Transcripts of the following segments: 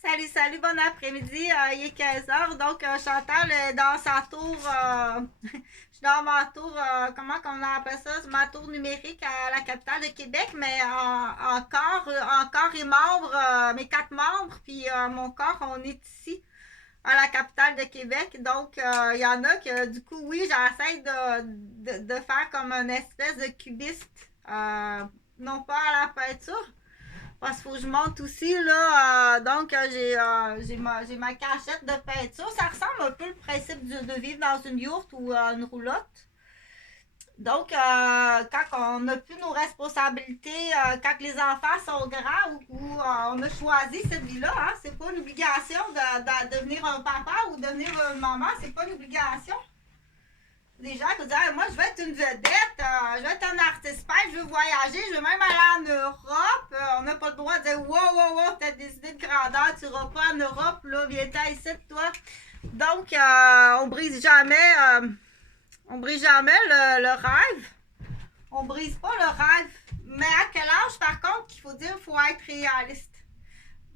Salut, salut, bon après-midi. Il est 15 heures, donc Chantal est dans sa tour. Je suis dans ma tour, comment on appelle ça? C'est ma tour numérique à la capitale de Québec, mais encore et membres, mes 4 membres, puis mon corps, on est ici à la capitale de Québec. Donc, il y en a que, du coup, oui, j'essaie de faire comme une espèce de cubiste, non pas à la peinture, parce qu'il faut que je monte aussi, là. Donc, j'ai ma cachette de peinture. Ça ressemble un peu le principe de vivre dans une yourte ou une roulotte. Donc, quand on n'a plus nos responsabilités, quand les enfants sont grands ou on a choisi cette vie-là, hein, c'est pas une obligation de devenir un papa ou devenir une maman, c'est pas une obligation. Des gens qui disent ah, moi je veux être une vedette, je veux être un artiste peintre, je veux voyager, je veux même aller en Europe. On n'a pas le droit de dire wow, wow, wow, t'as des idées de grandeur, tu iras pas en Europe, là, viens-t'en ici, toi. Donc, on brise jamais le rêve. On brise pas le rêve. Mais à quel âge, par contre, il faut dire, il faut être réaliste.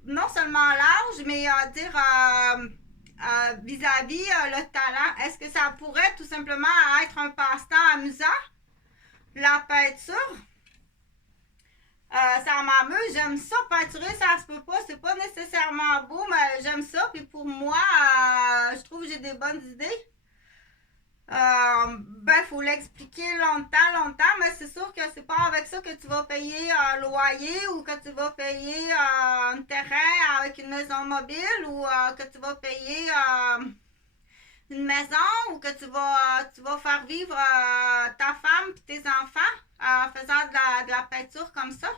Non seulement l'âge, mais dire vis-à-vis le talent. Est-ce que ça pourrait tout simplement être un passe-temps amusant? La peinture, ça m'amuse, j'aime ça. Peinturer, ça se peut pas, c'est pas nécessairement beau, mais j'aime ça. Puis pour moi, je trouve que j'ai des bonnes idées. Ben, faut l'expliquer longtemps, mais c'est sûr que c'est pas avec ça que tu vas payer un loyer ou que tu vas payer un terrain avec une maison mobile ou que tu vas payer une maison ou que tu vas faire vivre ta femme et tes enfants en faisant de la peinture comme ça.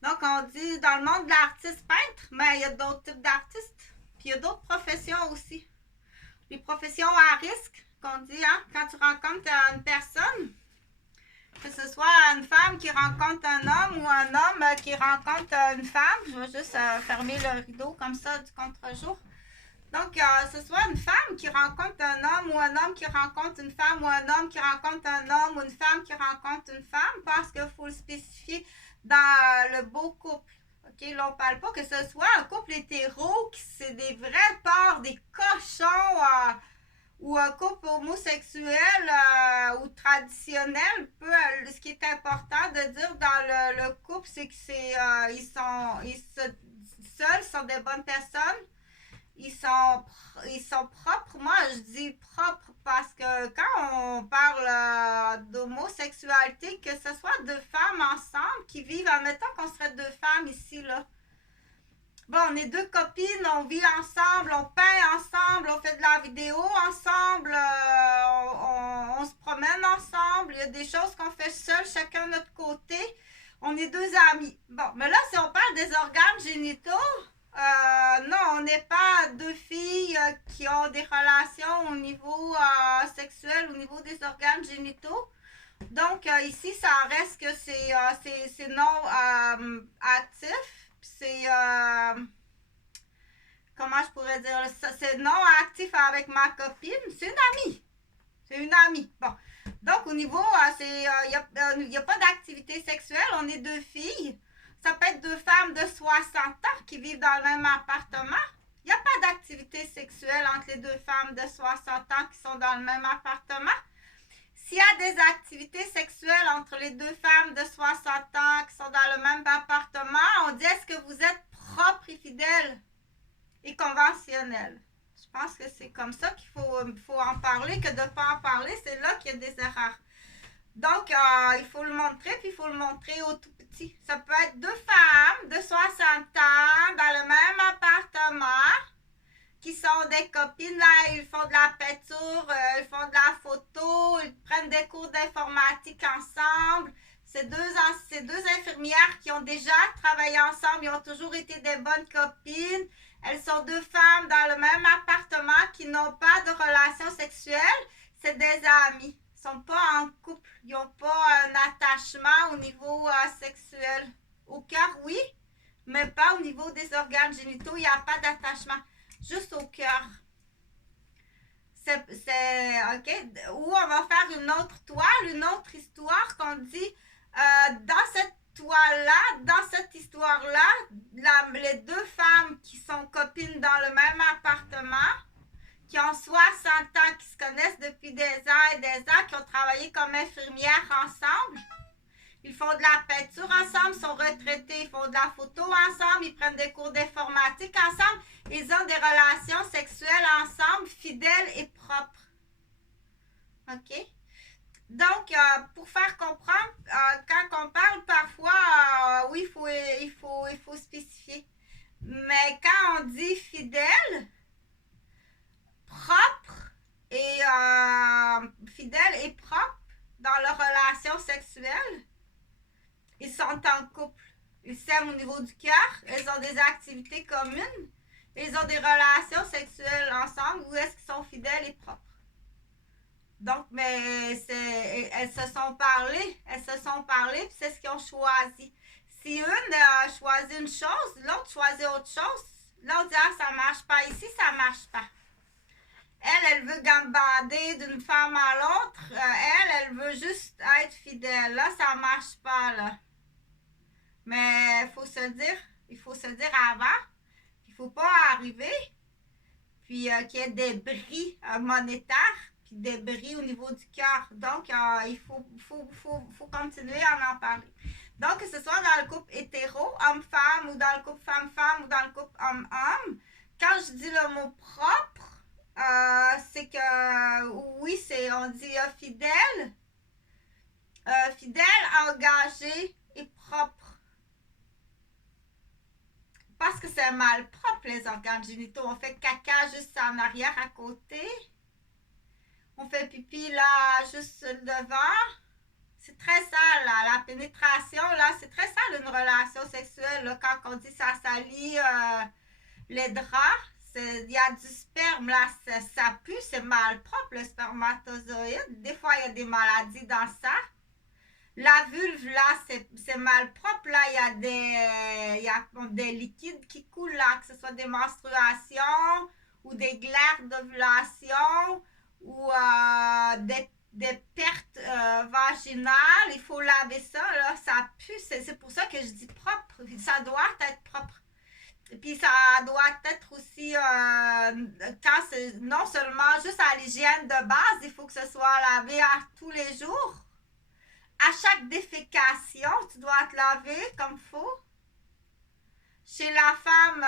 Donc, on dit dans le monde de l'artiste peintre, mais il y a d'autres types d'artistes. Puis il y a d'autres professions aussi. Les professions à risque, qu'on dit, hein, quand tu rencontres une personne, que ce soit une femme qui rencontre un homme ou un homme qui rencontre une femme, je vais juste fermer le rideau comme ça du contre-jour. Donc, ce soit une femme qui rencontre un homme ou un homme qui rencontre une femme ou un homme qui rencontre un homme ou une femme qui rencontre une femme, parce qu'il faut le spécifier dans le beau couple. OK, là, on parle pas que ce soit un couple hétéro, qui c'est des vrais porcs, des cochons, ou un couple homosexuel ou traditionnel. Ce qui est important de dire dans le couple, c'est que seuls sont des bonnes personnes. Ils sont propres. Moi, je dis propres parce que quand on parle d'homosexualité, que ce soit deux femmes ensemble qui vivent, admettons qu'on serait deux femmes ici, là. Bon, on est deux copines, on vit ensemble, on peint ensemble, on fait de la vidéo ensemble, on se promène ensemble, il y a des choses qu'on fait seul, chacun de notre côté. On est deux amis. Bon, mais là, si on parle des organes génitaux, non, on n'est pas deux filles qui ont des relations au niveau sexuel, au niveau des organes génitaux. Donc, ici, ça reste que c'est non actif. C'est, comment je pourrais dire ça? C'est non actif avec ma copine. C'est une amie. C'est une amie. Bon. Donc, au niveau, il n'y a pas d'activité sexuelle. On est deux filles. Ça peut être deux femmes de 60 ans qui vivent dans le même appartement. Il n'y a pas d'activité sexuelle entre les deux femmes de 60 ans qui sont dans le même appartement. S'il y a des activités sexuelles entre les deux femmes de 60 ans qui sont dans le même appartement, on dit est-ce que vous êtes propre et fidèle et conventionnel? Je pense que c'est comme ça qu'il faut en parler, que de ne pas en parler, c'est là qu'il y a des erreurs. Donc, il faut le montrer, puis il faut le montrer au tout petit. Ça peut être deux femmes de 60 ans dans le même appartement qui sont des copines, là, ils font de la peinture, ils font de la photo, ils prennent des cours d'informatique ensemble. C'est deux infirmières qui ont déjà travaillé ensemble, ils ont toujours été des bonnes copines. Elles sont deux femmes dans le même appartement qui n'ont pas de relation sexuelle. C'est des amies. Ils ne sont pas en couple. Ils n'ont pas un attachement au niveau sexuel. Au cœur, oui, mais pas au niveau des organes génitaux. Il n'y a pas d'attachement. Juste au cœur. C'est OK. Ou on va faire une autre toile, une autre histoire qu'on dit dans cette toile-là, dans cette histoire-là, les deux femmes qui sont copines copines dans le même appartement, qui ont 60 ans, qui se connaissent depuis des ans et des ans, qui ont travaillé comme infirmières ensemble. Ils font de la peinture ensemble, sont retraités, ils font de la photo ensemble, ils prennent des cours d'informatique ensemble, ils ont des relations sexuelles ensemble, fidèles et propres. OK? Donc, pour faire comprendre, quand on parle parfois, oui, il faut spécifier. Mais quand on dit fidèle, propre et fidèle et propre dans leur relation sexuelle, ils sont en couple. Ils s'aiment au niveau du cœur, ils ont des activités communes, ils ont des relations sexuelles ensemble où est-ce qu'ils sont fidèles et propres. Donc, mais elles se sont parlé, puis c'est ce qu'ils ont choisi. Si une a choisi une chose, l'autre choisit autre chose, l'autre dit, ah, ça marche pas ici, ça marche pas. Elle veut gambader d'une femme à l'autre, elle veut juste être fidèle. Là, ça marche pas, là. Mais il faut se dire avant, il faut pas arriver, puis qu'il y ait des bris monétaires, puis des bris au niveau du cœur. Donc, il faut continuer à en parler. Donc, que ce soit dans le couple hétéro, homme-femme, ou dans le couple femme-femme, ou dans le couple homme-homme, quand je dis le mot propre, c'est que, oui, on dit fidèle, engagé et propre. Parce que c'est mal propre, les organes génitaux. On fait caca juste en arrière, à côté. On fait pipi là, juste devant. C'est très sale, là. La pénétration, là, c'est très sale une relation sexuelle. Là, quand on dit ça salit les draps, il y a du sperme, là, ça pue, c'est mal propre, le spermatozoïde. Des fois, il y a des maladies dans ça. La vulve, là, c'est mal propre. Là, il y a des liquides qui coulent, là, que ce soit des menstruations ou des glaires d'ovulation ou des pertes vaginales. Il faut laver ça, là, ça pue. C'est pour ça que je dis propre. Ça doit être propre. Et puis, ça doit être aussi, quand c'est non seulement juste à l'hygiène de base, il faut que ce soit lavé tous les jours. À chaque défécation, tu dois te laver comme il faut. Chez la femme,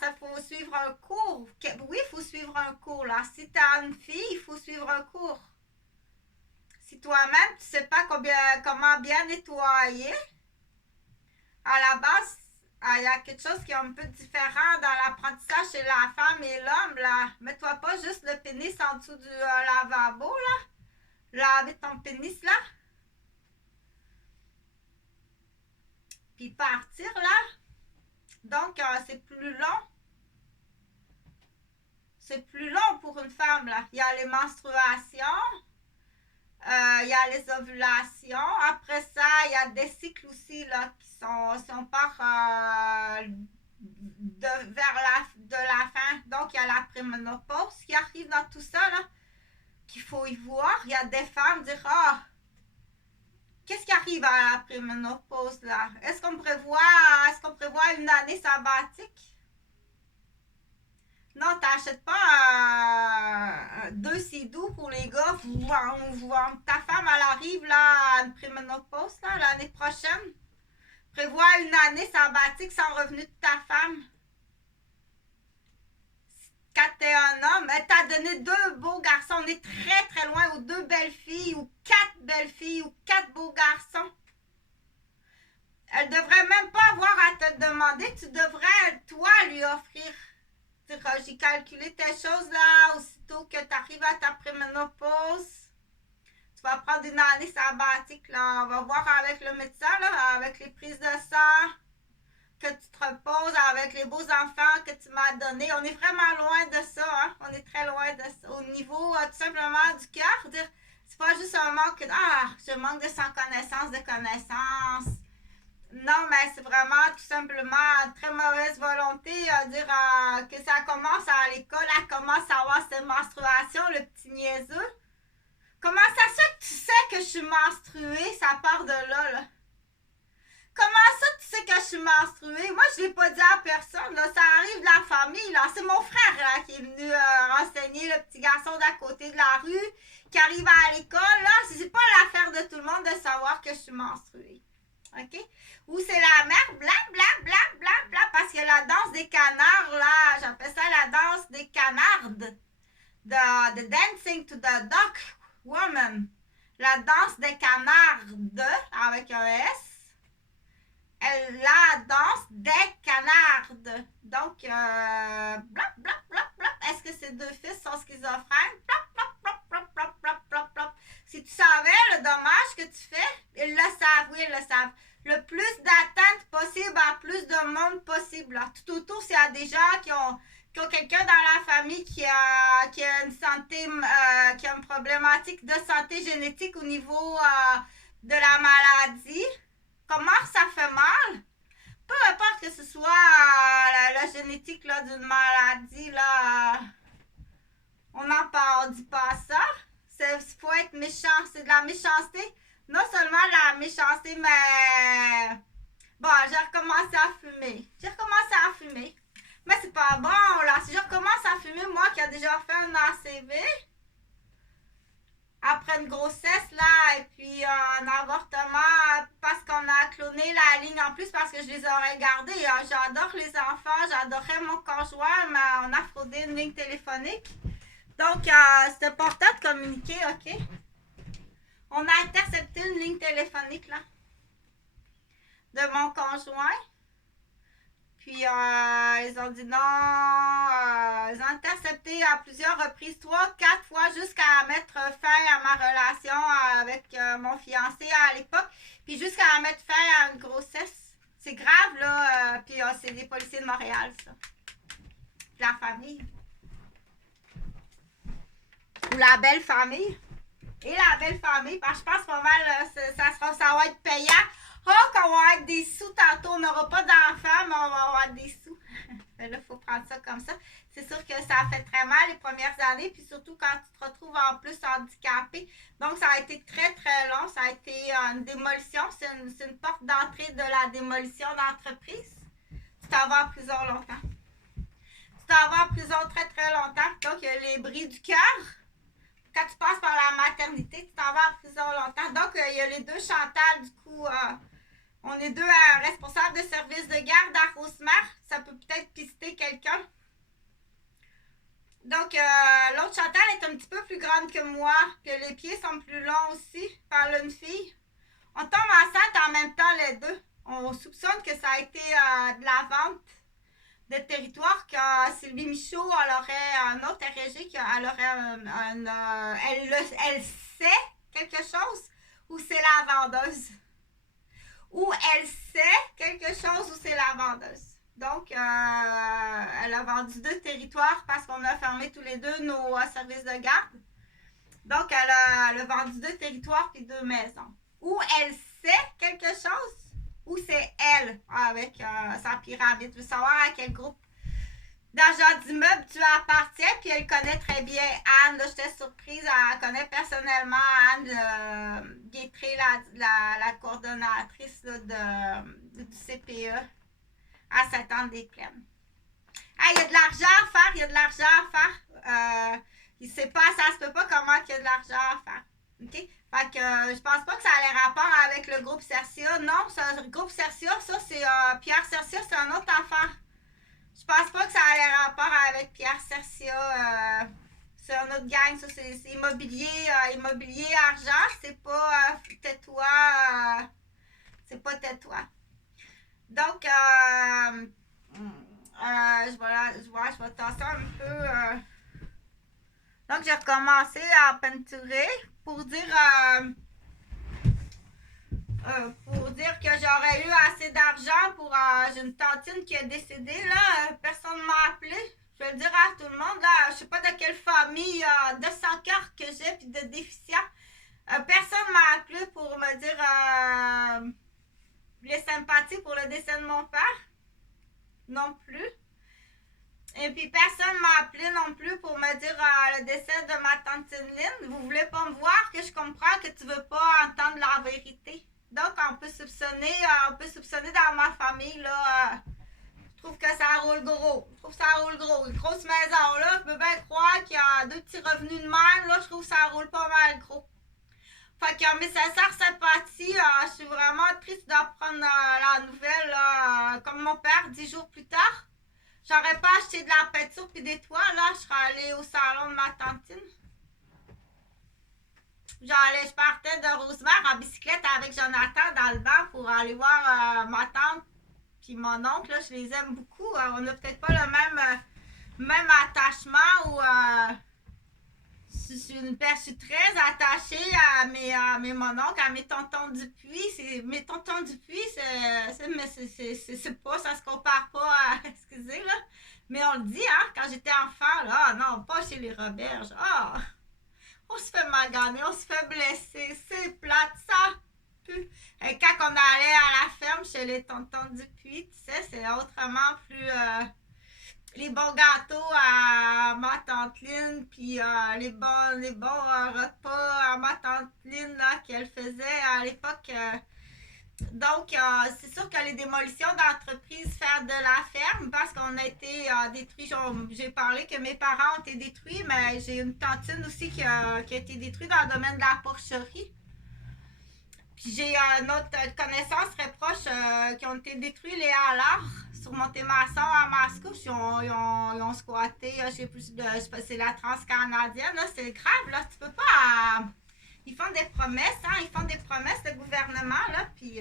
ça faut suivre un cours. Oui, il faut suivre un cours. Là. Si tu as une fille, il faut suivre un cours. Si toi-même, tu ne sais pas comment bien nettoyer, à la base, il y a quelque chose qui est un peu différent dans l'apprentissage chez la femme et l'homme. Là. Mets-toi pas juste le pénis en dessous du lavabo. Là. Laver ton pénis là. Puis partir là. Donc, c'est plus long. C'est plus long pour une femme là. Il y a les menstruations. Il y a les ovulations. Après ça, il y a des cycles aussi là, qui sont, si on part vers la fin. Donc, il y a la préménopause qui arrive dans tout ça là, qu'il faut y voir. Il y a des femmes dire, ah, qu'est-ce qui arrive à la préménopause là? Est-ce qu'on prévoit une année sabbatique? Non, t'achètes pas 2 sidous pour les gars. Ta femme, elle arrive là à une préménopause là, l'année prochaine. Prévois une année sabbatique sans revenu de ta femme. Quand t'es un homme, elle t'a donné 2 beaux garçons. On est très très loin, ou 2 belles filles, ou 4 belles filles, ou 4 beaux garçons. Elle devrait même pas avoir à te demander. Tu devrais, toi, lui offrir. J'ai calculé tes choses là, aussitôt que tu arrives à ta préménopause. Tu vas prendre une année sabbatique là. On va voir avec le médecin là, avec les prises de sang, que tu te reposes, avec les beaux enfants que tu m'as donnés. On est vraiment loin de ça, hein? On est très loin de ça. Au niveau tout simplement du cœur, dire c'est pas juste un manque, je manque de connaissance. Non, mais c'est vraiment tout simplement très mauvaise volonté, dire que ça commence à l'école, elle commence à avoir ses menstruations, le petit niaiseux. Comment ça se fait que tu sais que je suis menstruée? Ça part de là. Comment ça tu sais que je suis menstruée? Moi, je l'ai pas dit à personne, là. Ça arrive de la famille, là. genre, c'est mon frère là, qui est venu renseigner le petit garçon d'à côté de la rue, qui arrive à l'école, là, c'est pas l'affaire de tout le monde de savoir que je suis menstruée. OK? Ou c'est la mère, bla, bla, bla, bla, bla, parce que la danse des canards, là, j'appelle ça la danse des canards. The dancing to the duck woman. La danse des canards, avec un S. La danse des canards. Donc, blop, blop, blop, blop. Est-ce que ces deux fils sont schizophrènes? Blop, blop, blop, blop, blop, blop, blop, blop. Si tu savais le dommage que tu fais, ils le savent, oui, ils le savent. Le plus d'atteinte possible à plus de monde possible. Là. Tout autour, s'il y a des gens qui ont quelqu'un dans la famille qui a une santé, qui a une problématique de santé génétique au niveau de la maladie, comment ça fait mal? Peu importe que ce soit la génétique d'une maladie, là, on n'en parle, on dit pas ça. Il faut être méchant, c'est de la méchanceté. Non seulement de la méchanceté, mais... Bon, j'ai recommencé à fumer. Mais c'est pas bon, là. Si je recommence à fumer, moi qui a déjà fait un ACV, après une grossesse, là, et puis un avortement, parce qu'on a cloné la ligne en plus, parce que je les aurais gardés. J'adore les enfants, j'adorais mon conjoint, mais on a fraudé une ligne téléphonique. Donc, c'est important de communiquer, OK? On a intercepté une ligne téléphonique, là, de mon conjoint. Puis, ils ont dit non. Ils ont intercepté à plusieurs reprises, 3-4 fois, jusqu'à mettre fin à ma relation avec mon fiancé à l'époque. Puis, jusqu'à mettre fin à une grossesse. C'est grave, là. Puis, c'est des policiers de Montréal, ça. La famille. Ou la belle famille. Et la belle famille, parce que je pense pas mal, ça va être payant. Oh, qu'on va être des sous tantôt, on n'aura pas d'enfants, mais on va avoir des sous. Là, il faut prendre ça comme ça. C'est sûr que ça a fait très mal les premières années, puis surtout quand tu te retrouves en plus handicapé. Donc, ça a été très, très long. Ça a été une démolition. C'est une porte d'entrée de la démolition d'entreprise. Tu t'en vas en prison longtemps. Tu t'en vas en prison très, très longtemps. Donc, il y a les bris du cœur. Quand tu passes par la maternité, tu t'en vas en prison longtemps. Donc, il y a les deux Chantal, du coup, on est deux responsables de service de garde à Rosemère. Ça peut peut-être pister quelqu'un. Donc, l'autre Chantal est un petit peu plus grande que moi, que les pieds sont plus longs aussi, par une fille. On tombe enceinte en même temps, les deux. On soupçonne que ça a été de la vente de territoire, que Sylvie Michaud, elle aurait un autre RG, qu'elle aurait elle sait quelque chose, ou c'est la vendeuse. Ou elle sait quelque chose, ou c'est la vendeuse. Donc, elle a vendu 2 territoires parce qu'on a fermé tous les deux nos services de garde. Donc, elle a vendu 2 territoires puis 2 maisons. Ou elle sait quelque chose, ou c'est elle avec sa pyramide. Je veux savoir à quel groupe d'agents d'immeuble tu appartiens, puis elle connaît très bien Anne. Là, j'étais surprise, elle connaît personnellement Anne Guétré, la coordonnatrice là, du CPE à Sainte-Anne-des-Plaines. Il y a de l'argent à faire, il sait pas, ça se peut pas comment il y a de l'argent à faire. OK? Fait que je pense pas que ça a les rapports avec le groupe Cercia. Non, le groupe Cercia, ça c'est Pierre Cercia, c'est un autre affaire. Je pense pas que ça a les rapports avec Pierre Cercia. C'est un autre gang, ça c'est immobilier argent, c'est pas tais-toi. C'est pas tais-toi. Donc, je vais tasser un peu. Donc, j'ai recommencé à peinturer pour dire que j'aurais eu assez d'argent pour... j'ai une tantine qui est décédée, là. Personne ne m'a appelé. Je vais le dire à tout le monde, là. Je sais pas de quelle famille de 100 cœurs que j'ai, puis de déficients. Personne ne m'a appelé pour me dire les sympathies pour le décès de mon père. Non plus. Et puis personne m'a appelé non plus pour me dire le décès de ma tante Lynn. Vous voulez pas me voir, que je comprends que tu veux pas entendre la vérité. Donc on peut soupçonner dans ma famille là trouve que ça roule gros. Je trouve que ça roule gros. Une grosse maison, là, je peux bien croire qu'il y a 2 petits revenus de même. Là, je trouve que ça roule pas mal gros. Fait que mes sincères sympathies, je suis vraiment triste d'apprendre la nouvelle. Comme mon père, 10 jours plus tard. J'aurais pas acheté de la peinture puis des toits, là, je serais allée au salon de ma tantine. Je partais de Rosemère en bicyclette avec Jonathan dans le banc pour aller voir ma tante puis mon oncle. Là, je les aime beaucoup. On n'a peut-être pas le même attachement ou je suis très attachée à mes mononcles, à mes tontons Dupuis. Mes tontons Dupuis, c'est pas, ça se compare pas à, excusez là, mais on le dit, hein, quand j'étais enfant, là, non, pas chez les Roberges, on se fait maganer, on se fait blesser, c'est plate, ça pue. Et quand on allait à la ferme chez les tontons Dupuis, tu sais, c'est autrement plus... les bons gâteaux à ma tante Lynn, puis les bons repas à ma tante Lynn qu'elle faisait à l'époque. Donc, c'est sûr que les démolitions d'entreprises faire de la ferme, parce qu'on a été détruits. J'ai parlé que mes parents ont été détruits, mais j'ai une tantine aussi qui a été détruite dans le domaine de la porcherie. Puis j'ai une autre connaissance très proche qui ont été détruits, les Hallards, sur Montémasson à Mascouche. Ils ont squatté, je sais plus, c'est la Transcanadienne, là, c'est grave, là, tu peux pas... ils font des promesses, hein, ils font des promesses, le gouvernement, là, puis...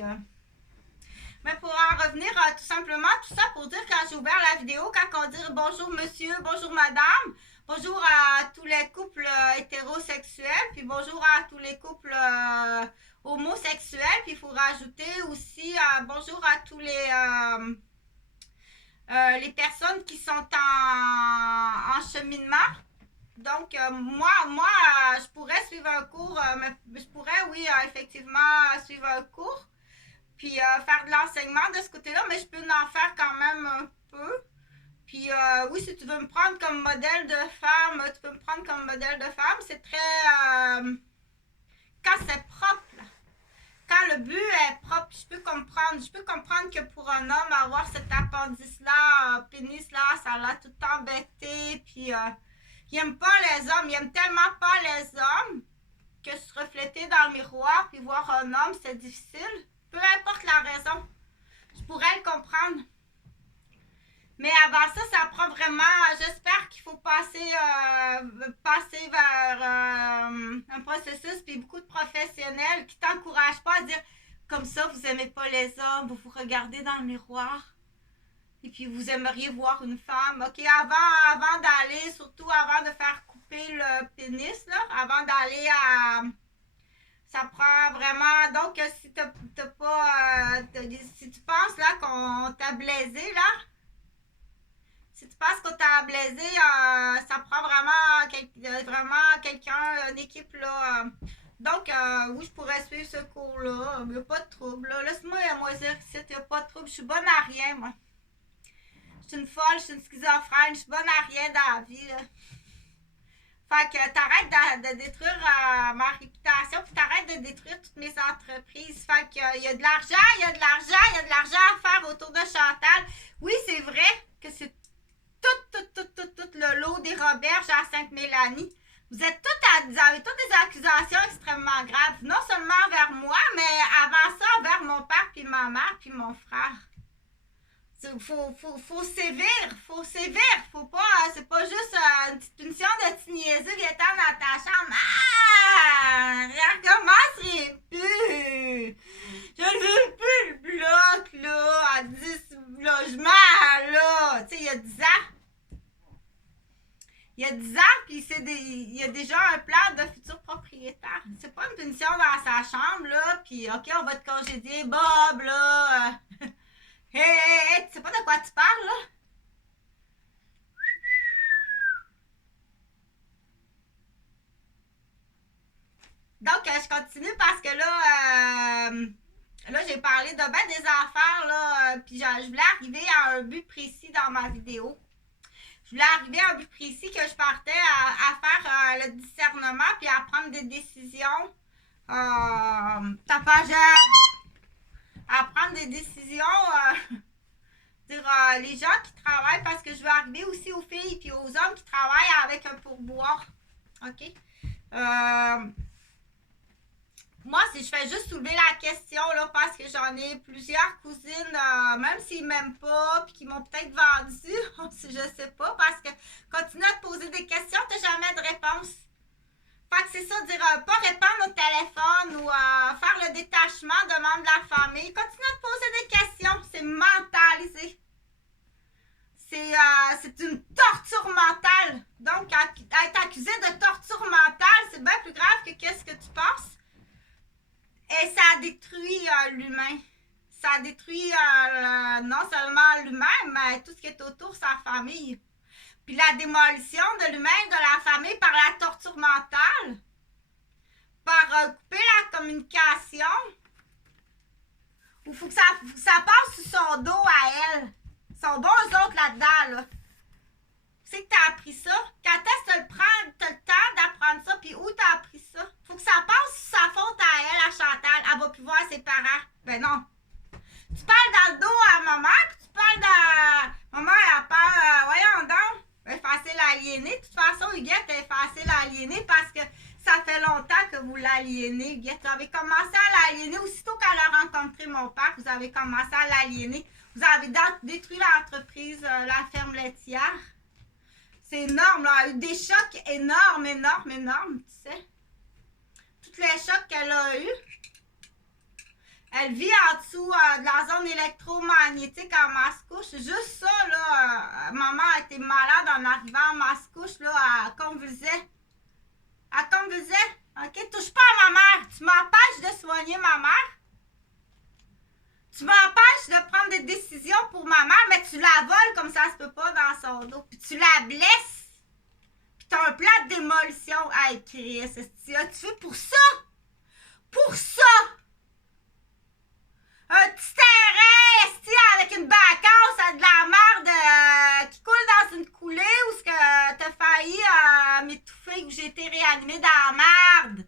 Mais pour en revenir, tout simplement, tout ça pour dire, quand j'ai ouvert la vidéo, quand on dit bonjour monsieur, bonjour madame, bonjour à tous les couples hétérosexuels, puis bonjour à tous les couples homosexuels, puis il faut rajouter aussi bonjour à tous les personnes qui sont en cheminement. Donc, moi je pourrais suivre un cours, mais je pourrais, oui, effectivement, suivre un cours, puis faire de l'enseignement de ce côté-là, mais je peux en faire quand même un peu. Puis oui, si tu veux me prendre comme modèle de femme, tu peux me prendre comme modèle de femme. C'est très... quand c'est propre, là. Quand le but est propre, je peux comprendre que pour un homme, avoir cet appendice-là, pénis-là, ça l'a tout embêté. Puis il aime pas les hommes, il aime tellement pas les hommes que se refléter dans le miroir puis voir un homme, c'est difficile. Peu importe la raison, je pourrais le comprendre. Mais avant ça, ça prend vraiment... J'espère qu'il faut passer vers un processus, puis beaucoup de professionnels qui ne t'encouragent pas à dire comme ça, vous n'aimez pas les hommes, vous vous regardez dans le miroir, et puis vous aimeriez voir une femme. OK, avant d'aller, surtout avant de faire couper le pénis, là, avant d'aller à... Ça prend vraiment... Donc, si t'as pas... si tu penses là qu'on t'a blaisé, là, si tu penses qu'on t'a blaisé, ça prend vraiment quelqu'un, une équipe, là. Donc, oui, je pourrais suivre ce cours-là. Il n'y a pas de trouble, là. Laisse-moi dire que il n'y a pas de trouble. Je suis bonne à rien, moi. Je suis une folle, je suis une schizophrène. Je suis bonne à rien dans la vie, là. Fait que t'arrêtes de détruire ma réputation, puis t'arrêtes de détruire toutes mes entreprises. Fait qu'il y a de l'argent, il y a de l'argent à faire autour de Chantal. Oui, c'est vrai que c'est tout le lot des Roberges à Sainte-Mélanie. Vous avez toutes des accusations extrêmement graves, non seulement envers moi, mais avant ça, envers mon père, puis ma mère, puis mon frère. Faut sévir, faut pas, c'est pas juste une petite punition de petit niaiseux, viens-t'en dans ta chambre. Je recommencerai plus. Je ne veux plus le bloc, là, à 10 logements, là. Tu sais, il y a 10 ans. Il y a 10 ans, puis il y a déjà un plan de futur propriétaire. C'est pas une punition dans sa chambre, là, puis OK, on va te congédier, Bob, là. Hey, tu sais pas de quoi tu parles, là? Donc, je continue parce que là, j'ai parlé de ben des affaires, là, puis je voulais arriver à un but précis dans ma vidéo. Je voulais arriver à un but précis que je partais à faire le discernement puis à prendre des décisions tapagères. À prendre des décisions Les gens qui travaillent, parce que je veux arriver aussi aux filles puis aux hommes qui travaillent avec un pourboire. OK? Moi, si je fais juste soulever la question, là, parce que j'en ai plusieurs cousines, même s'ils m'aiment pas, puis qui m'ont peut-être vendu, je sais pas, parce que continuer à te poser des questions, t'as jamais de réponse. Fait que c'est ça, dire pas répondre au téléphone ou faire le détachement de membres de la famille. Continue à te poser des questions, c'est mentalisé. C'est une torture mentale. Donc, être accusé de torture mentale, c'est bien plus grave que qu'est-ce que tu penses. Et ça détruit l'humain. Ça détruit non seulement l'humain, mais tout ce qui est autour, sa famille. Puis la démolition de l'humain, de la famille par la torture mentale, par couper la communication. Il faut que ça passe sur son dos à elle. Ils sont bons eux autres là-dedans, là. C'est que t'as appris ça. Quand est-ce que t'as le temps d'apprendre ça, puis où t'as appris ça? Faut que ça passe sur sa faute à elle, à Chantal. Elle va plus voir ses parents. Ben non. Tu parles dans le dos à maman, puis tu parles dans... Maman, elle a peur. Voyons donc. Elle est facile à aliéner. De toute façon, Huguette est facile à aliéner parce que ça fait longtemps que vous l'aliénez, Huguette. Vous avez commencé à l'aliéner. Aussitôt qu'elle a rencontré mon père, vous avez commencé à l'aliéner. Vous avez détruit l'entreprise, la ferme laitière. C'est énorme, là. Elle a eu des chocs énormes, tu sais. Tous les chocs qu'elle a eus. Elle vit en dessous de la zone électromagnétique en Mascouche. Juste ça, là, maman a été malade en arrivant en Mascouche, là, elle convulsait. Elle convulsait. OK? Touche pas à ma mère. Tu m'empêches de soigner ma mère. Tu m'empêches de prendre des décisions pour ma mère, mais tu la voles comme ça se peut pas dans son dos. Puis tu la blesses. Puis t'as un plan de démolition. Hey, Chris, tu fais pour ça? Pour ça! Un petit terrain, avec une bacasse, de la merde qui coule dans une coulée ou ce que t'as failli m'étouffer ou j'ai été réanimée dans la merde.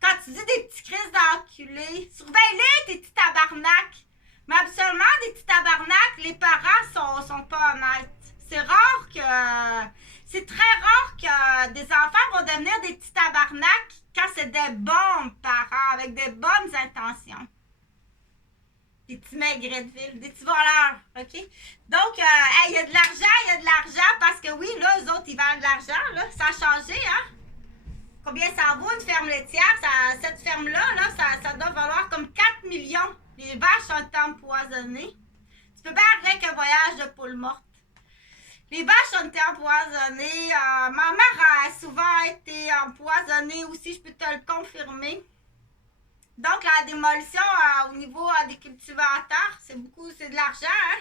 Quand tu dis des petits crises d'enculés, surveille-les, tes petits tabarnak. Mais absolument, des petits tabarnak, les parents sont pas honnêtes. C'est très rare que des enfants vont devenir des petits tabarnak quand c'est des bons parents, avec des bonnes intentions. Des petits maigrets de ville, des petits voleurs, OK? Donc, il y a de l'argent, parce que oui, là, eux autres, ils vendent de l'argent, là. Ça a changé, hein? Combien ça vaut une ferme laitière? Cette ferme-là, ça doit valoir comme 4 millions. Les vaches sont empoisonnées. Tu peux bien arriver avec un voyage de poules mortes. Les vaches ont été empoisonnées. Ma mère a souvent été empoisonnée aussi, je peux te le confirmer. Donc, la démolition au niveau des cultivateurs, c'est de l'argent, hein?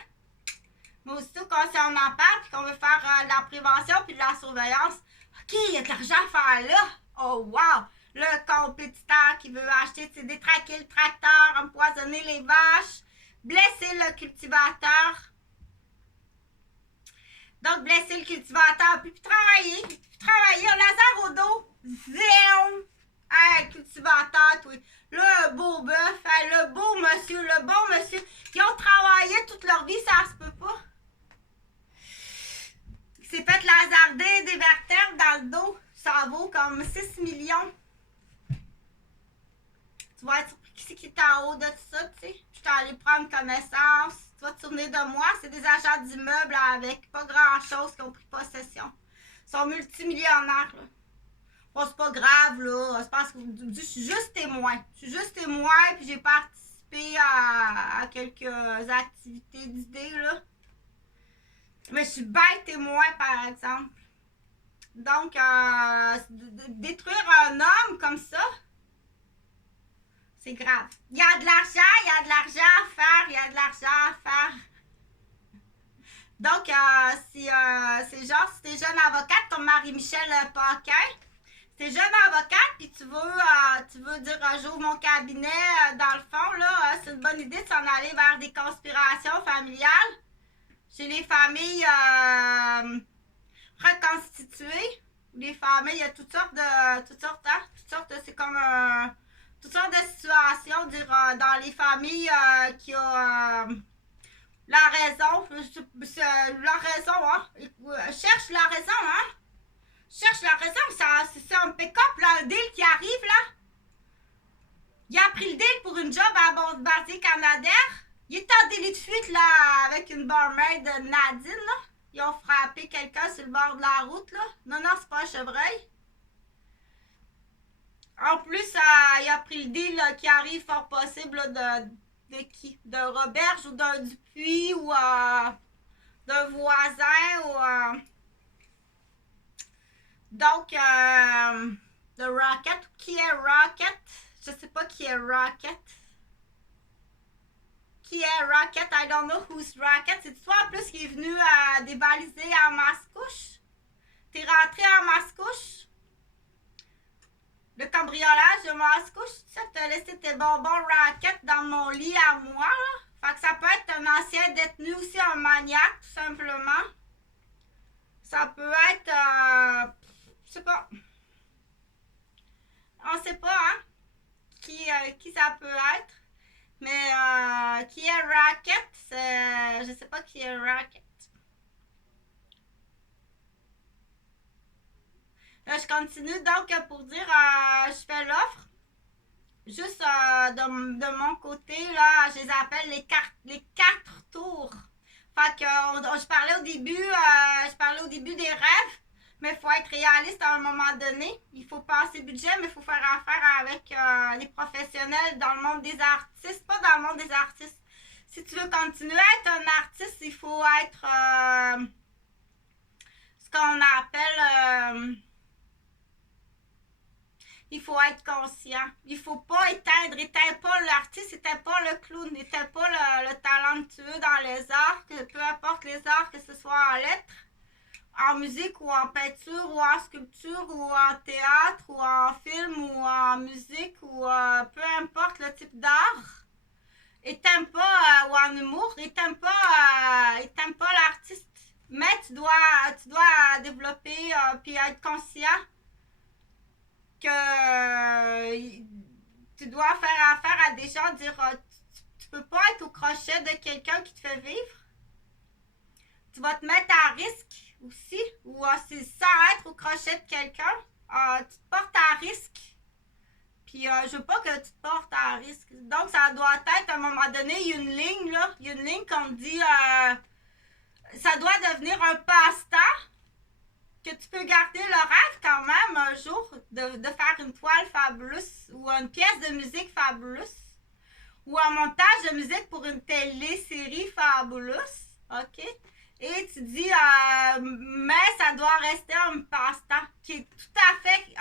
Mais aussitôt qu'on en parle et qu'on veut faire de la prévention puis de la surveillance, OK, il y a de l'argent à faire là. Oh, wow! Le compétiteur qui veut acheter, détraquer le tracteur, empoisonner les vaches, blesser le cultivateur. Donc, blesser le cultivateur, puis travailler. Lazare au dos, zéro. Hey, cultivateur, toi. Le beau bœuf, hey, le bon monsieur. Ils ont travaillé toute leur vie, ça se peut pas. Il s'est fait lazarder des vertèbres dans le dos. Ça vaut comme 6 millions. Tu vas être surpris qui est en haut de tout ça, tu sais. Je suis allée prendre connaissance. Tu vas te souvenir de moi. C'est des agents d'immeubles avec pas grand-chose qui ont pris possession. Ils sont multimillionnaires, là. Bon, c'est pas grave, là. C'est parce que je suis juste témoin. Puis j'ai participé à quelques activités d'idées, là. Mais je suis bête témoin, par exemple. Donc, détruire un homme comme ça, c'est grave. Il y a de l'argent à faire. Donc, c'est genre, si t'es jeune avocate comme Marie-Michel Paquin, t'es jeune avocate, puis tu veux dire, j'ouvre mon cabinet, dans le fond, là, c'est une bonne idée de s'en aller vers des conspirations familiales chez les familles reconstituées. Les familles, il y a toutes sortes, c'est comme toutes sortes de situations, dire, dans les familles qui ont La raison, la raison, hein. Cherche la raison, hein. Cherche la raison, c'est un pick-up, là, un deal qui arrive, là. Il a pris le deal pour une job à Bombardier Canadair. Il est en délit de fuite, là, avec une barmaid Nadine, là. Ils ont frappé quelqu'un sur le bord de la route, là. Non, c'est pas un chevreuil. En plus, il a pris le deal là, qui arrive fort possible là, de qui? D'un Roberge ou d'un Dupuis ou d'un voisin ou donc de Rocket. Qui est Rocket? Je sais pas qui est Rocket. Qui est Rocket? I don't know who's Rocket. C'est toi en plus qui est venu dévaliser en Mascouche? T'es rentré en Mascouche? Le cambriolage de Mascouche, tu sais, t'as laissé tes bonbons Rocket dans mon lit à moi, là. Fait que ça peut être un ancien détenu aussi, un maniaque, tout simplement. Ça peut être, je sais pas. On sait pas, hein, qui ça peut être. Mais qui est Rocket, je sais pas qui est Rocket. Là, je continue donc pour dire, je fais l'offre. Juste de mon côté, là, je les appelle les 4 tours. Fait que je parlais au début des rêves, mais il faut être réaliste à un moment donné. Il faut passer budget, mais il faut faire affaire avec les professionnels dans le monde des artistes, pas dans le monde des artistes. Si tu veux continuer à être un artiste, il faut être ce qu'on appelle... il faut être conscient. Il ne faut pas éteindre. Éteins pas l'artiste, éteins pas le clown, éteins pas le talentueux dans les arts, peu importe les arts, que ce soit en lettres, en musique ou en peinture ou en sculpture ou en théâtre ou en film ou en musique ou peu importe le type d'art. Éteins pas ou en humour, éteins pas l'artiste. Mais tu dois développer puis être conscient que tu dois faire affaire à des gens, dire tu peux pas être au crochet de quelqu'un qui te fait vivre. Tu vas te mettre à risque aussi, ou c'est sans être au crochet de quelqu'un, tu te portes à risque. Puis je veux pas que tu te portes à risque. Donc ça doit être à un moment donné, il y a une ligne là, il y a une ligne qu'on dit ça doit devenir un passe-temps. Que tu peux garder le rêve quand même un jour de faire une toile fabuleuse ou une pièce de musique fabuleuse ou un montage de musique pour une télésérie fabuleuse, ok? Et tu dis, mais ça doit rester un passe-temps qui est tout à fait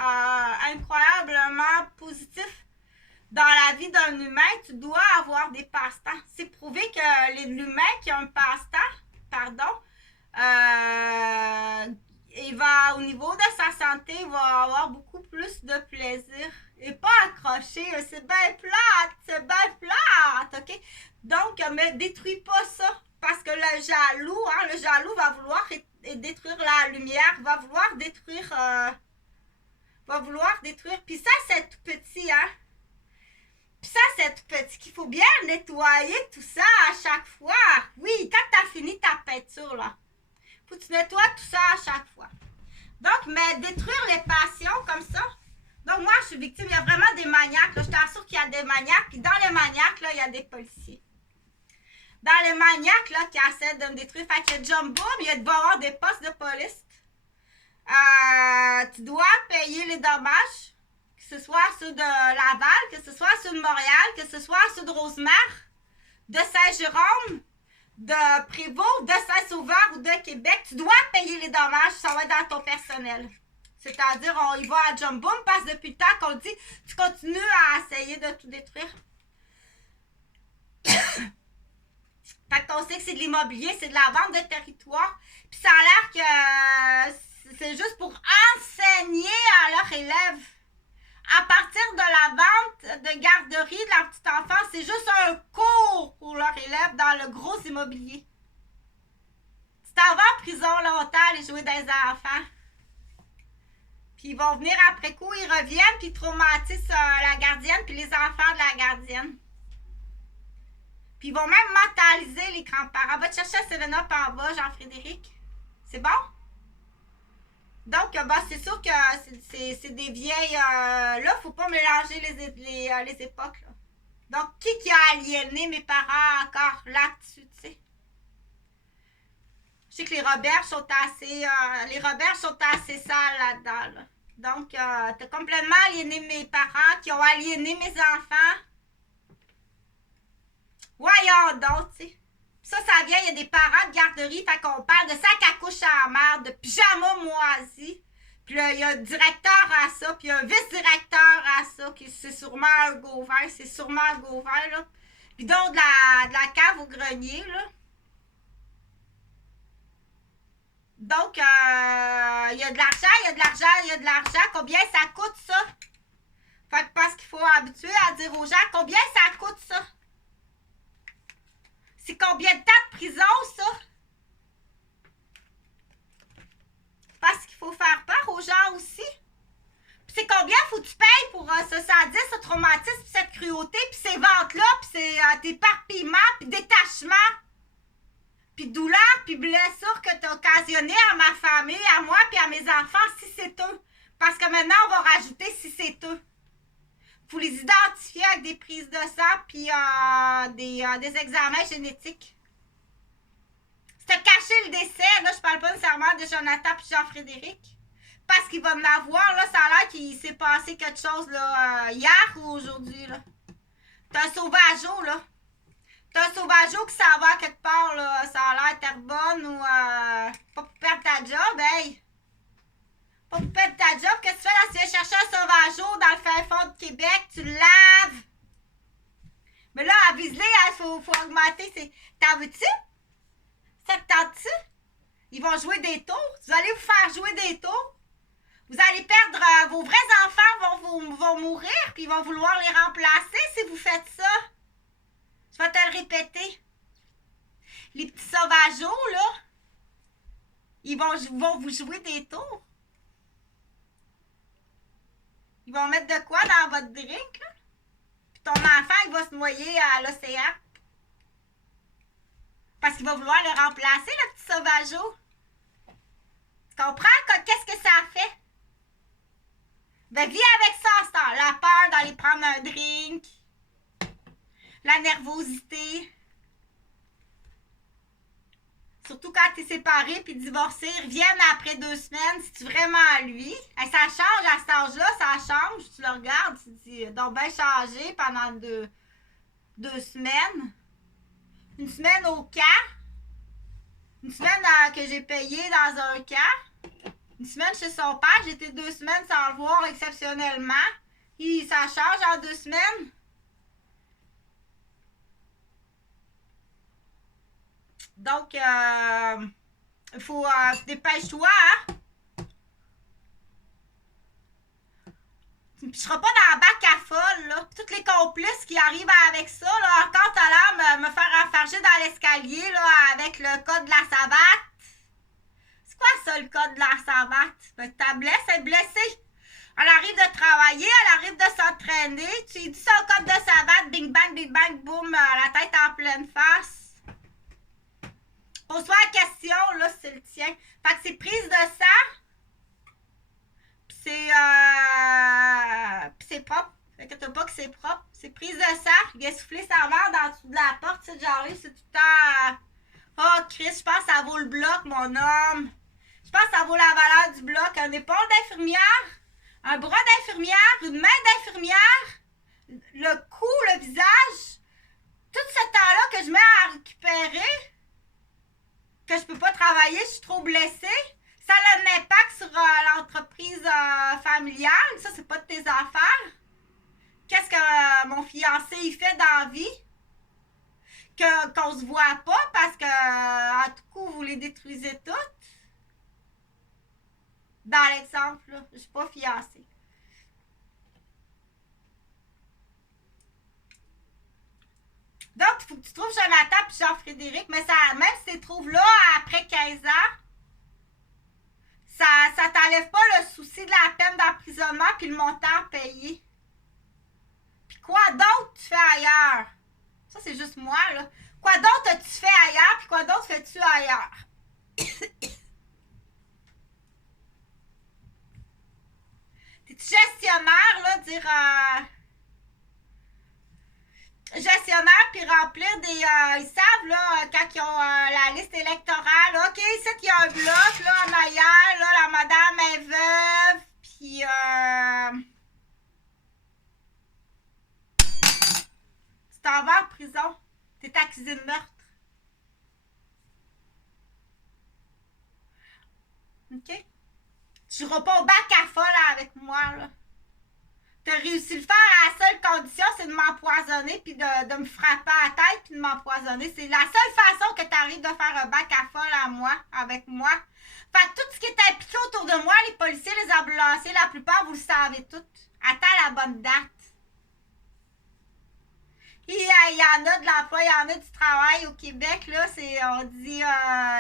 incroyablement positif dans la vie d'un humain. Tu dois avoir des passe-temps. C'est prouvé que l'humain qui a un passe-temps, il va, au niveau de sa santé, il va avoir beaucoup plus de plaisir. Et pas accroché, c'est bien plate, ok? Donc, ne détruis pas ça. Parce que le jaloux va vouloir détruire la lumière, va vouloir détruire. Puis ça, c'est tout petit, hein? Puis ça, c'est tout petit qu'il faut bien nettoyer tout ça à chaque fois. Oui, quand t'as fini ta peinture, là, faut que tu nettoies tout ça à chaque fois. Donc, mais détruire les passions comme ça. Donc, moi, je suis victime. Il y a vraiment des maniaques. Là. Je t'assure qu'il y a des maniaques. Puis dans les maniaques, là, il y a des policiers. Dans les maniaques, là, qui essaient de me détruire, fait qu'il y a Jumbo, mais il doit y avoir des postes de police. Tu dois payer les dommages, que ce soit ceux de Laval, que ce soit ceux de Montréal, que ce soit ceux de Rosemère, de Saint-Jérôme, de Prévost, de Saint-Sauveur ou de Québec. Tu dois payer les dommages, ça va être dans ton personnel. C'est-à-dire, on y va à Jumbo, parce que depuis le temps qu'on dit, tu continues à essayer de tout détruire. Fait qu'on sait que c'est de l'immobilier, c'est de la vente de territoire. Puis ça a l'air que c'est juste pour enseigner à leurs élèves. À partir de la vente de garderie de la petite enfance, c'est juste un cours pour leurs élèves dans le gros immobilier. Tu t'en vas en prison longtemps aller jouer dans les enfants. Puis ils vont venir après coup, ils reviennent, puis ils traumatisent la gardienne, puis les enfants de la gardienne. Puis ils vont même mentaliser les grands-parents. Va te chercher un 7-Up en bas, Jean-Frédéric. C'est bon? Donc, c'est sûr que c'est des vieilles... là, faut pas mélanger les époques. Là. Donc, qui a aliéné mes parents encore là-dessus, tu sais? Je sais que les Roberts sont assez sales là-dedans. Là. Donc, t'as complètement aliéné mes parents qui ont aliéné mes enfants. Voyons donc, tu sais. Ça vient, il y a des parents de garderie, fait qu'on parle de sac à couche à merde, de pyjama moisi. Puis là, il y a un directeur à ça, puis il y a un vice-directeur à ça, qui c'est sûrement un Gauvin, là. Puis donc, de la cave au grenier, là. Donc, il y a de l'argent. Combien ça coûte, ça? Fait que parce qu'il faut habituer à dire aux gens combien ça coûte, ça. C'est combien de temps de prison, ça? Parce qu'il faut faire peur aux gens aussi. Puis c'est combien faut que tu payes pour ce sadisme, ce traumatisme, puis cette cruauté, puis ces ventes-là, puis ces éparpillements, puis détachements, puis douleurs, puis blessures que tu as occasionnées à ma famille, à moi, puis à mes enfants, si c'est eux. Parce que maintenant, on va rajouter si c'est eux. Faut les identifier avec des prises de sang, puis des examens génétiques. C'était caché le décès, là, je parle pas nécessairement de Jonathan puis Jean-Frédéric. Parce qu'il va m'avoir, là, ça a l'air qu'il s'est passé quelque chose, là, hier ou aujourd'hui, là. T'as un sauvageau, là. T'as un sauvageau qui s'en va quelque part, là, ça a l'air Terrebonne ou, pas pour perdre ta job, hey. Pas pour perdre ta job, qu'est-ce que tu fais là? Si tu viens chercher un sauvageau dans le fin fond de Québec, tu le laves. Mais là, à Visley, il faut augmenter. T'en veux-tu? Ça te tente-tu? Ils vont jouer des tours. Vous allez vous faire jouer des tours. Vous allez perdre... vos vrais enfants vont mourir, puis ils vont vouloir les remplacer si vous faites ça. Je vais te le répéter. Les petits sauvageaux, là, ils vont vous jouer des tours. Ils vont mettre de quoi dans votre drink, là? Puis ton enfant, il va se noyer à l'océan. Parce qu'il va vouloir le remplacer, le petit sauvageau. Tu comprends? Qu'est-ce que ça fait? Ben, vis avec ça, ce temps. La peur d'aller prendre un drink. La nervosité. Surtout quand t'es séparé puis divorcé. Ils reviennent après 2 semaines. Si tu vraiment à lui. Et ça change à cet âge-là, ça change. Tu le regardes, tu te dis, donc bien changé pendant 2 semaines. 1 semaine au camp. 1 semaine que j'ai payé dans un camp. 1 semaine chez son père. J'ai été 2 semaines sans le voir exceptionnellement. Et ça change en 2 semaines. Donc, il faut... dépêche-toi, hein? Tu ne seras pas dans la bac à folle, là. Toutes les complices qui arrivent avec ça, là, encore tout à l'heure, me faire enfarger dans l'escalier, là, avec le code de la savate. C'est quoi ça, le code de la savate? Ben, ta blesse est blessée. Elle arrive de travailler, elle arrive de s'entraîner. Tu lui dis son code de savate, bing bang, boum, la tête en pleine face. Pose-toi la question, là, c'est le tien. Fait que c'est prise de sang. Puis c'est propre. Fait que t'as pas que c'est propre. C'est prise de sang. Il a soufflé sa merde en dessous de la porte. Tu sais, j'arrive, c'est tout le temps. Oh, Chris, je pense que ça vaut le bloc, mon homme. Je pense que ça vaut la valeur du bloc. Un épaule d'infirmière, un bras d'infirmière, une main d'infirmière, le cou, le visage. Tout ce temps-là que je mets à récupérer, que je peux pas travailler, je suis trop blessée. Ça a un impact sur l'entreprise familiale. Ça, c'est pas de tes affaires. Qu'est-ce que mon fiancé il fait dans la vie? Qu'on se voit pas parce que, en tout coup, vous les détruisez toutes. Dans l'exemple, là, je suis pas fiancée. Donc, il faut que tu trouves Jonathan et Jean-Frédéric, mais ça, même si tu les trouves là après 15 ans, ça t'enlève pas le souci de la peine d'emprisonnement puis le montant payé. Puis quoi d'autre tu fais ailleurs? Ça, c'est juste moi, là. Quoi d'autre as-tu fait ailleurs, puis quoi d'autre fais-tu ailleurs? T'es-tu gestionnaire, là, dire... gestionnaire, puis remplir des... ils savent, là, quand ils ont la liste électorale, OK, ici, il y a un bloc, là, en ailleurs, là, la madame est veuve, puis... tu t'en vas en prison. T'es accusé de meurtre. OK? Tu joueras pas au bac à folle avec moi, là. T'as réussi le faire à la seule condition, c'est de m'empoisonner, puis de me frapper à la tête, puis de m'empoisonner. C'est la seule façon que t'arrives de faire un bac à folle à moi, avec moi. Fait que tout ce qui est impliqué autour de moi, les policiers, les ambulanciers, la plupart, vous le savez tout. Attends la bonne date. Il y en a de l'emploi, il y en a du travail au Québec, là. On dit,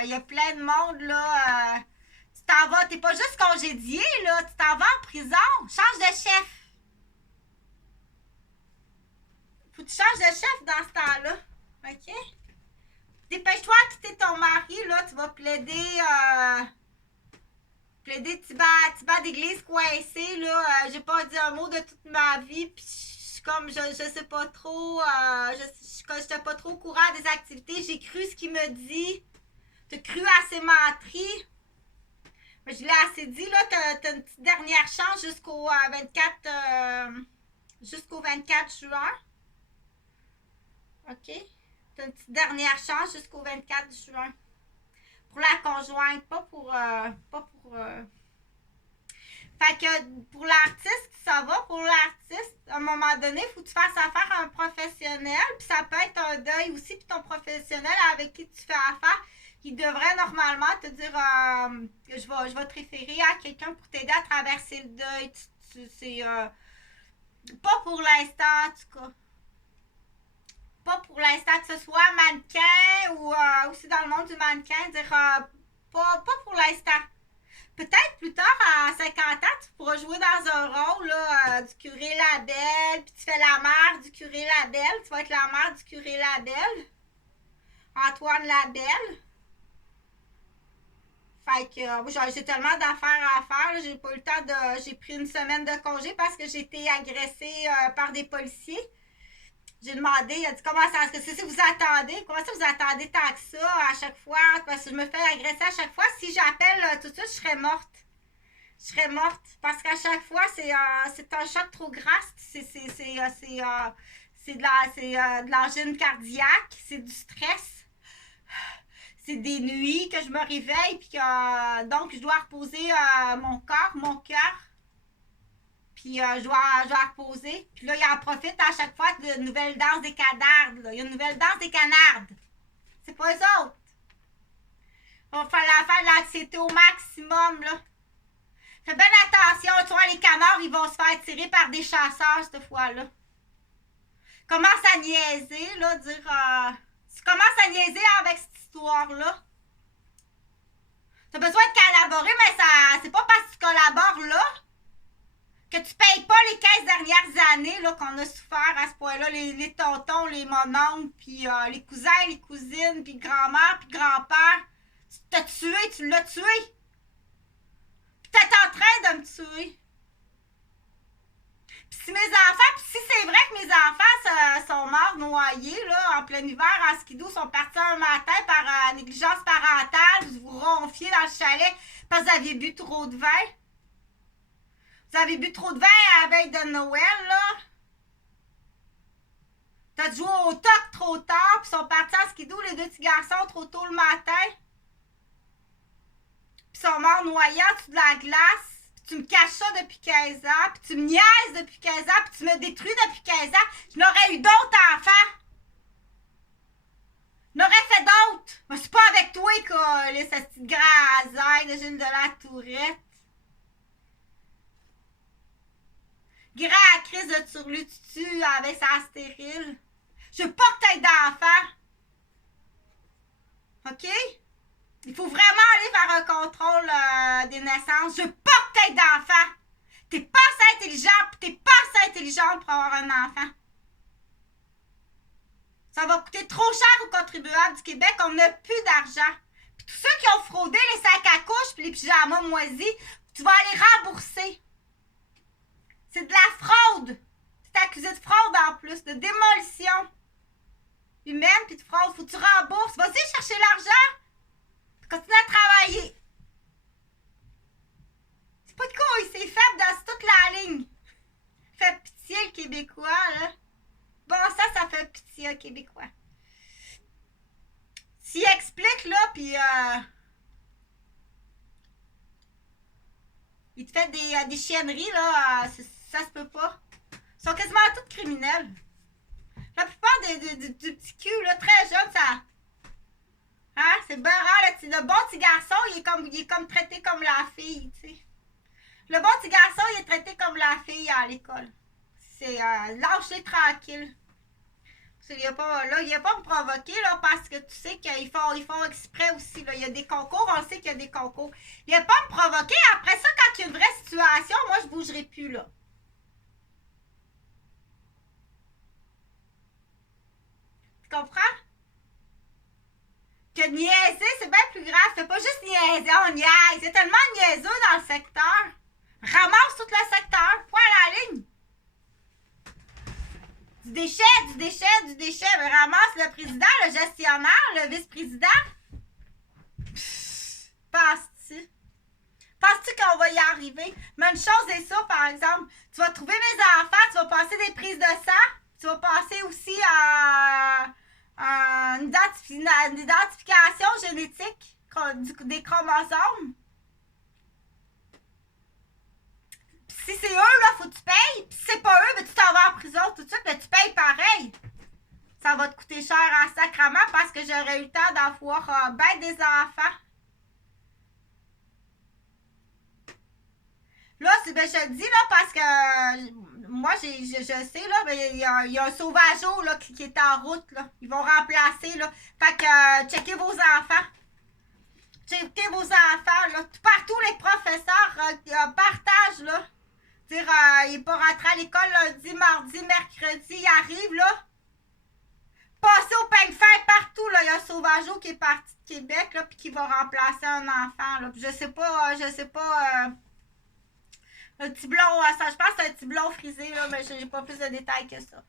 il y a plein de monde, là. Tu t'en vas, t'es pas juste congédié, là. Tu t'en vas en prison. Change de chef. Faut que tu changes de chef dans ce temps-là. OK? Dépêche-toi à quitter ton mari, là. Tu vas plaider, plaider Tibat d'église coincé, là. J'ai pas dit un mot de toute ma vie, puis comme je sais pas trop, je n'étais pas trop au courant des activités, j'ai cru ce qu'il me dit. T'as cru à ses menteries. Mais je l'ai assez dit, là, t'as une petite dernière chance jusqu'au 24 juin. OK? T'as une petite dernière chance jusqu'au 24 juin. Pour la conjointe, pas pour... Fait que pour l'artiste, ça va. Pour l'artiste, à un moment donné, il faut que tu fasses affaire à un professionnel. Puis ça peut être un deuil aussi. Puis ton professionnel avec qui tu fais affaire, il devrait normalement te dire je vais te référer à quelqu'un pour t'aider à traverser le deuil. C'est pas pour l'instant, en tout cas. Pas pour l'instant, que ce soit mannequin ou aussi dans le monde du mannequin, dire pas pour l'instant. Peut-être plus tard, à 50 ans, tu pourras jouer dans un rôle là, du curé Labelle, puis tu fais la mère du curé Labelle. Tu vas être la mère du curé Labelle. Antoine Labelle. Fait que j'ai tellement d'affaires à faire. Là, j'ai pas eu le temps de. J'ai pris une semaine de congé parce que j'ai été agressée par des policiers. J'ai demandé, il a dit comment ça. Est-ce que vous attendez? Comment ça vous attendez tant que ça à chaque fois? Parce que je me fais agresser à chaque fois. Si j'appelle tout de suite, je serais morte. Je serais morte. Parce qu'à chaque fois, c'est un choc trop gras. C'est de l'angine cardiaque. C'est du stress. C'est des nuits que je me réveille. Puis donc, je dois reposer mon corps, mon cœur. Puis je dois reposer. Puis là, il en profite à chaque fois de nouvelle danse des canards. Là. Il y a une nouvelle danse des canards. C'est pas eux autres. On va faire de l'anxiété au maximum, là. Fais bien attention, tu vois, les canards, ils vont se faire tirer par des chasseurs cette fois-là. Commence à niaiser, là, dire... tu commences à niaiser avec cette histoire-là. T'as besoin de collaborer, mais c'est pas parce que tu collabores là que tu payes pas les 15 dernières années là, qu'on a souffert à ce point-là, les tontons, les mononcles, puis les cousins, les cousines, puis grand-mère, puis grand-père. Tu t'as tué, tu l'as tué. Puis t'es en train de me tuer. Puis si mes enfants, puis si c'est vrai que mes enfants sont morts noyés là, en plein hiver, en skidoo, sont partis un matin par négligence parentale, vous vous ronfiez dans le chalet parce que vous aviez bu trop de vin. Vous avez bu trop de vin à la veille de Noël, là. T'as joué au toc trop tard, puis sont partis en skidoo, les deux petits garçons, trop tôt le matin. Puis sont morts noyés en dessous de la glace. Puis tu me caches ça depuis 15 ans, puis tu me niaises depuis 15 ans, puis tu me détruis depuis 15 ans. Je n'aurais eu d'autres enfants. Je n'aurais fait d'autres. Mais c'est pas avec toi, cette petite grasaille de Gilles de la Tourette. Grand crise de turlututu avec sa stérile. Je veux pas que t'aies d'enfants. OK? Il faut vraiment aller vers un contrôle des naissances. Je veux pas que t'aies d'enfants. T'es pas assez intelligent, pis t'es pas assez intelligente pour avoir un enfant. Ça va coûter trop cher aux contribuables du Québec. On n'a plus d'argent. Puis tous ceux qui ont fraudé les sacs à couches puis les pyjamas moisis, tu vas les rembourser. C'est de la fraude. C'est accusé de fraude en plus, de démolition humaine puis de fraude. Faut que tu rembourses. Vas-y chercher l'argent. Continue à travailler. C'est pas de couilles, c'est faible dans toute la ligne. Fait pitié le Québécois, là. Bon, ça fait pitié le Québécois. S'il explique, là, puis il te fait des chienneries, là, ça se peut pas. Ils sont quasiment tous criminels. La plupart du petit cul, là, très jeune, ça... Hein? C'est bien rare, là. Le bon petit garçon, il est comme traité comme la fille, tu sais. Le bon petit garçon, il est traité comme la fille à l'école. C'est lâche-les tranquille. Il n'y a pas me provoquer, là, parce que tu sais qu'ils font exprès aussi, là. Il y a des concours, on sait qu'il y a des concours. Il n'y a pas me provoquer. Après ça, quand il y a une vraie situation, moi, je bougerai plus, là. Tu comprends? Que niaiser, c'est bien plus grave. Fais pas juste niaiser, on niaise. Il y a tellement de niaiseux dans le secteur. Ramasse tout le secteur, point à la ligne. Du déchet. Mais ramasse le président, le gestionnaire, le vice-président. Penses-tu? Penses-tu qu'on va y arriver? Mais une chose est sûre, par exemple, tu vas trouver mes enfants, tu vas passer des prises de sang, tu vas passer aussi à une identification génétique des chromosomes. Si c'est eux, là, faut que tu payes. Puis si c'est pas eux, ben, tu t'en vas en prison tout de suite, mais tu payes pareil. Ça va te coûter cher en sacrament parce que j'aurais eu le temps d'avoir ben des enfants. Là, ben, je te dis, là, parce que moi, je sais, là, mais il y a un sauvageau, là, qui est en route, là. Ils vont remplacer, là. Fait que, checkez vos enfants. Checkez vos enfants, là. Partout, les professeurs partagent, là. Dire, il n'est pas rentré à l'école lundi, mardi, mercredi, il arrive, là. Passez au peigne fin partout, là. Il y a un sauvageau qui est parti de Québec, là, puis qui va remplacer un enfant, là. Puis je sais pas, un petit blond, ça, je pense que c'est un petit blond frisé, là, mais j'ai pas plus de détails que ça.